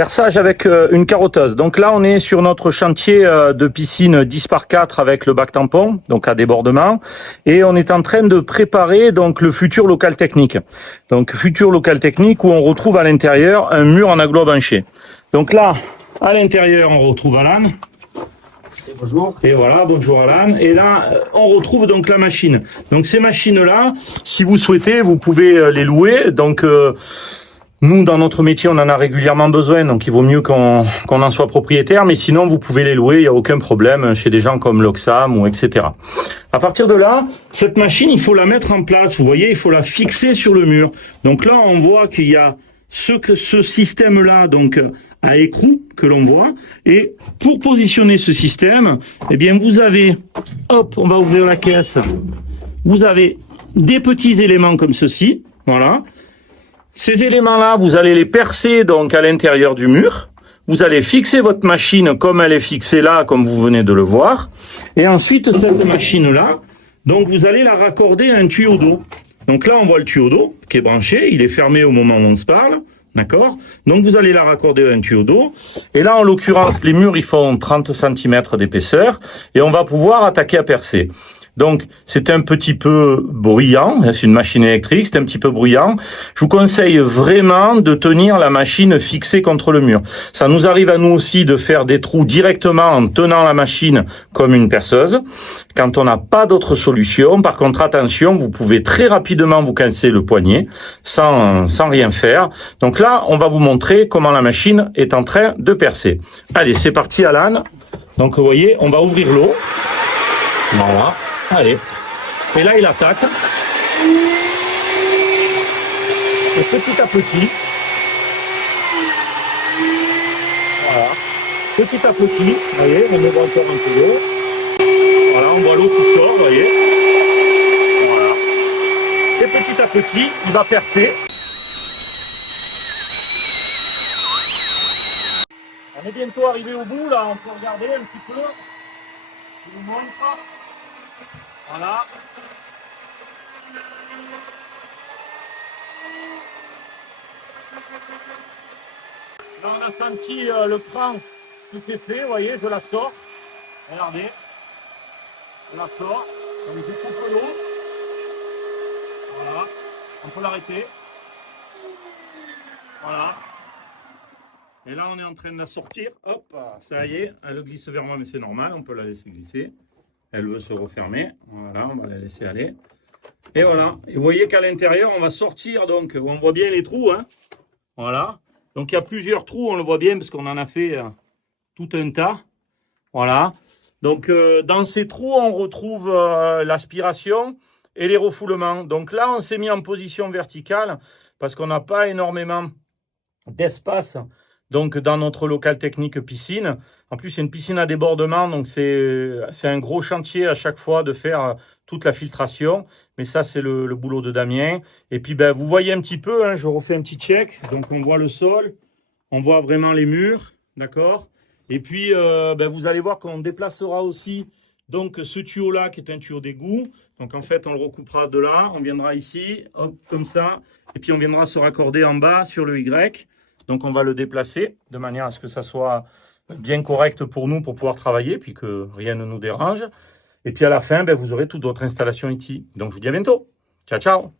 Perçage avec une carotteuse. Donc là, on est sur notre chantier de piscine 10 par 4 avec le bac tampon, donc à débordement. Et on est en train de préparer donc le futur local technique. Donc futur local technique où on retrouve à l'intérieur un mur en aglo banché. Donc là, à l'intérieur, on retrouve Alan. Bonjour. Et voilà, bonjour Alan. Et là, on retrouve donc la machine. Donc ces machines-là, si vous souhaitez, vous pouvez les louer. Donc nous, dans notre métier, on en a régulièrement besoin, donc il vaut mieux qu'on en soit propriétaire, mais sinon, vous pouvez les louer, il n'y a aucun problème chez des gens comme l'Oxam ou etc. À partir de là, cette machine, il faut la mettre en place, vous voyez, il faut la fixer sur le mur. Donc là, on voit qu'il y a ce système-là, donc à écrou, que l'on voit, et pour positionner ce système, eh bien, vous avez, hop, on va ouvrir la caisse, vous avez des petits éléments comme ceci, voilà. Ces éléments-là, vous allez les percer donc à l'intérieur du mur. Vous allez fixer votre machine comme elle est fixée là, comme vous venez de le voir. Et ensuite, cette machine-là, donc vous allez la raccorder à un tuyau d'eau. Donc là, on voit le tuyau d'eau qui est branché. Il est fermé au moment où on se parle. D'accord? Donc vous allez la raccorder à un tuyau d'eau. Et là, en l'occurrence, les murs, ils font 30 cm d'épaisseur. Et on va pouvoir attaquer à percer. Donc, c'est un petit peu bruyant, c'est une machine électrique, c'est un petit peu bruyant. Je vous conseille vraiment de tenir la machine fixée contre le mur. Ça nous arrive à nous aussi de faire des trous directement en tenant la machine comme une perceuse. Quand on n'a pas d'autre solution, par contre, attention, vous pouvez très rapidement vous casser le poignet sans rien faire. Donc là, on va vous montrer comment la machine est en train de percer. Allez, c'est parti Alan. Donc, vous voyez, on va ouvrir l'eau. Voilà. Allez, et là il attaque, et petit à petit, voilà, petit à petit, vous voyez, on met encore un peu d'eau, voilà, on voit l'eau qui sort, vous voyez, voilà, et petit à petit, il va percer. On est bientôt arrivé au bout, là, on peut regarder un petit peu, je vous montre. Voilà. Là, on a senti le cran qui s'est fait, vous voyez, je la sors. Regardez. Je la sors. Donc, je coupe l'eau. Voilà. On peut l'arrêter. Voilà. Et là, on est en train de la sortir. Hop, ça y est, elle glisse vers moi, mais c'est normal, on peut la laisser glisser. Elle veut se refermer. Voilà, on va la laisser aller. Et voilà. Et vous voyez qu'à l'intérieur, on va sortir. Donc, on voit bien les trous. Hein. Voilà. Donc, il y a plusieurs trous. On le voit bien parce qu'on en a fait tout un tas. Voilà. Donc, dans ces trous, on retrouve l'aspiration et les refoulements. Donc là, on s'est mis en position verticale parce qu'on n'a pas énormément d'espace. Donc, dans notre local technique piscine, en plus, c'est une piscine à débordement, donc c'est un gros chantier à chaque fois de faire toute la filtration. Mais ça, c'est le boulot de Damien. Et puis, ben, vous voyez un petit peu, hein, je refais un petit check. Donc, on voit le sol, on voit vraiment les murs, d'accord? Et puis, ben, vous allez voir qu'on déplacera aussi donc ce tuyau-là, qui est un tuyau d'égout. Donc, en fait, on le recoupera de là, on viendra ici, hop, comme ça. Et puis, on viendra se raccorder en bas sur le Y. Donc, on va le déplacer de manière à ce que ça soit bien correct pour nous pour pouvoir travailler, puis que rien ne nous dérange. Et puis, à la fin, ben, vous aurez toute votre installation ici. Donc, je vous dis à bientôt. Ciao, ciao.